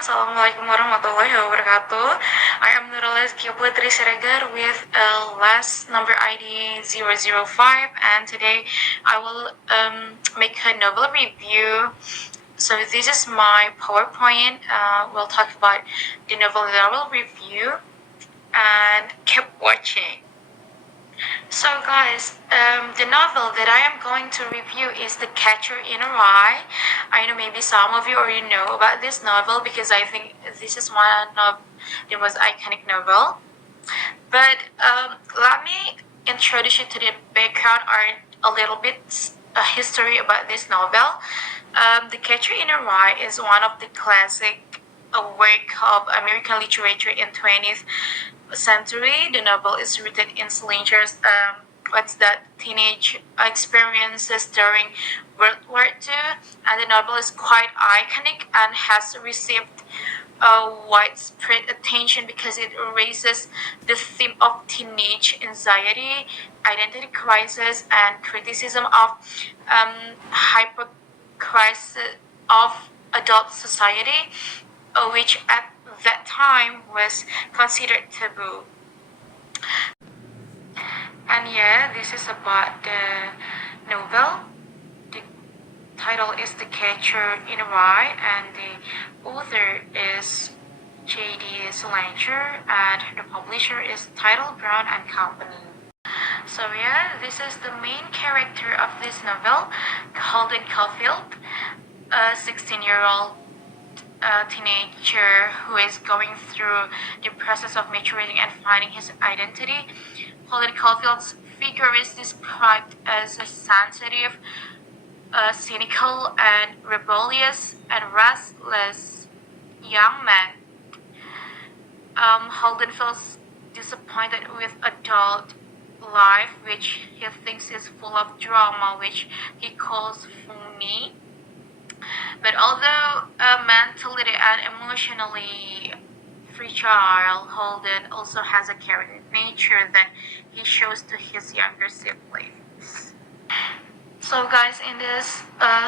Assalamualaikum warahmatullahi wabarakatuh. I am Nurul Azkiya Putri with last number ID 005, and today I will make a novel review. So this is my PowerPoint. We'll talk about the novel that I will review, and keep watching. So guys, the novel that I am going to review is The Catcher in a Rye. I know maybe some of you already know about this novel because I think this is one of the most iconic novel. But let me introduce you to the background or a little bit history about this novel. The Catcher in a Rye is one of the classic work of American literature in 20th century. The novel is written in Slinger's teenage experiences during World War II, and the novel is quite iconic and has received widespread attention because it raises the theme of teenage anxiety, identity crisis, and criticism of hypocrisy of adult society, which at that time was considered taboo. And yeah, this is about the novel. The title is The Catcher in a Rye, and the author is J.D. Salinger, and the publisher is Tidal Brown and Company. So yeah, this is the main character of this novel, Holden Caulfield, a 16-year-old teenager who is going through the process of maturing and finding his identity. Holden Caulfield's figure is described as a sensitive, cynical, and rebellious and restless young man. Holden feels disappointed with adult life, which he thinks is full of drama, which he calls funny. But although mentally and emotionally fragile, Holden also has a caring nature that he shows to his younger siblings. So guys, in this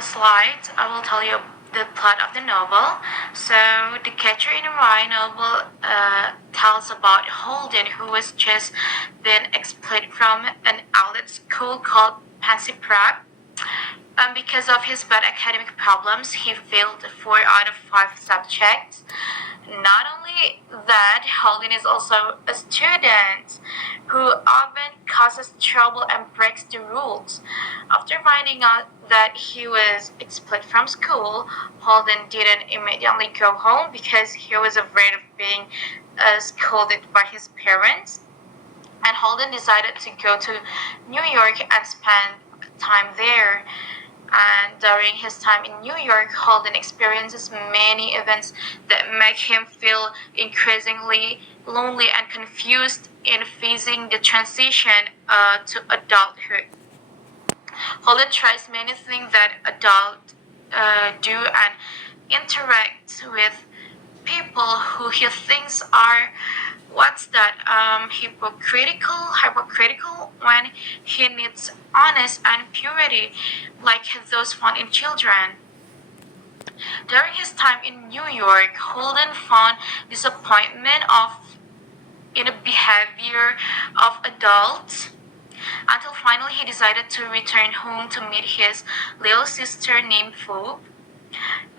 slide, I will tell you the plot of the novel. So The Catcher in a Rye novel tells about Holden, who was just been expelled from an elite school called Pansy Prep. Because of his bad academic problems, he failed 4 out of 5 subjects. Not only that, Holden is also a student who often causes trouble and breaks the rules. After finding out that he was expelled from school, Holden didn't immediately go home because he was afraid of being scolded by his parents. And Holden decided to go to New York and spend time there. And during his time in New York, Holden experiences many events that make him feel increasingly lonely and confused in facing the transition to adulthood. Holden tries many things that adults do and interacts with people who he thinks are hypocritical when he needs honest and purity like those found in children. During his time in New York, Holden found disappointment in the behavior of adults until finally he decided to return home to meet his little sister named Phoebe,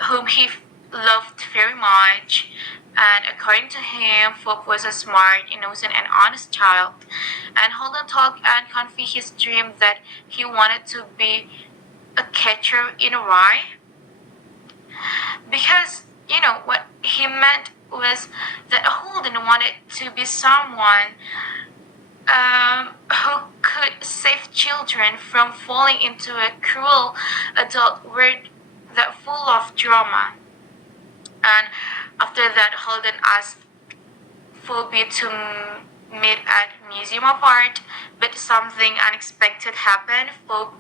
whom he loved very much. And according to him, Phoebe was a smart, innocent, and honest child. And Holden told and confessed his dream that he wanted to be a catcher in a rye. Because, what he meant was that Holden wanted to be someone who could save children from falling into a cruel adult world that full of drama. And after that, Holden asked Phoebe to meet at Museum of Art, but something unexpected happened. Phoebe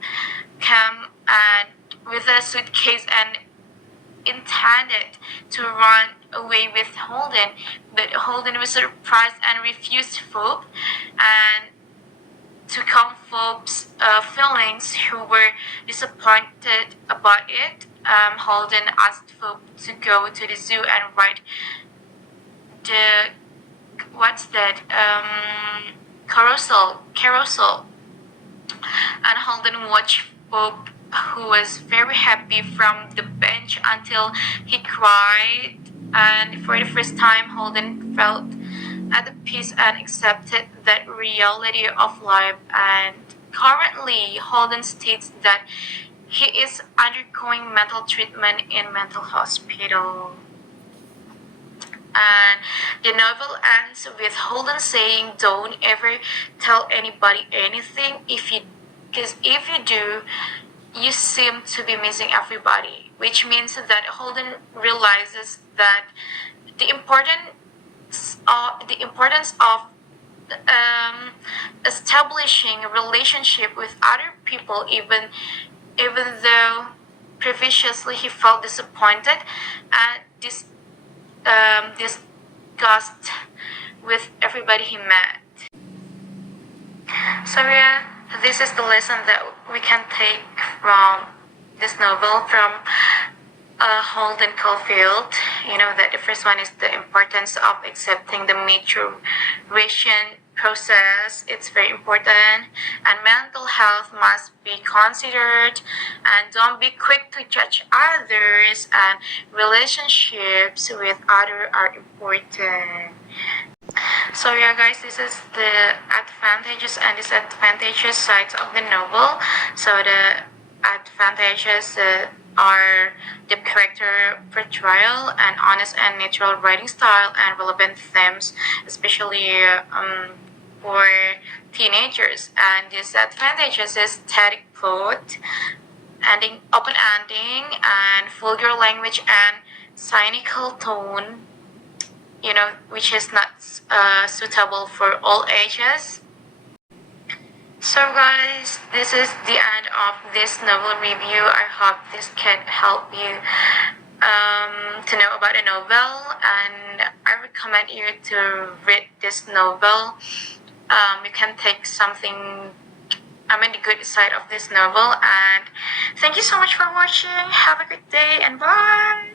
came and with a suitcase and intended to run away with Holden, but Holden was surprised and refused Phoebe. And to calm folks' feelings who were disappointed about it, Holden asked folk to go to the zoo and ride the what's that carousel, and Holden watched folk who was very happy from the bench until he cried. And for the first time, Holden felt at peace and accepted that reality of life. And currently, Holden states that he is undergoing mental treatment in mental hospital. And the novel ends with Holden saying, "Don't ever tell anybody anything. Because if you do, you seem to be missing everybody," which means that Holden realizes that the importance of establishing a relationship with other people, even though previously he felt disappointed and disgust with everybody he met. So yeah, this is the lesson that we can take from this novel from Holden Caulfield. You know that the first one is the importance of accepting the maturation process. It's very important, and mental health must be considered, and don't be quick to judge others, and relationships with others are important. So yeah guys, this is the advantages and disadvantages sides of the novel. So the advantages are the character portrayal and honest and natural writing style and relevant themes, especially for teenagers. And disadvantages is static plot, open ending, and vulgar language and cynical tone, which is not suitable for all ages. So guys, this is the end of this novel review. I hope this can help you to know about the novel, and I recommend you to read this novel. You can take the good side of this novel. And thank you so much for watching. Have a good day and bye.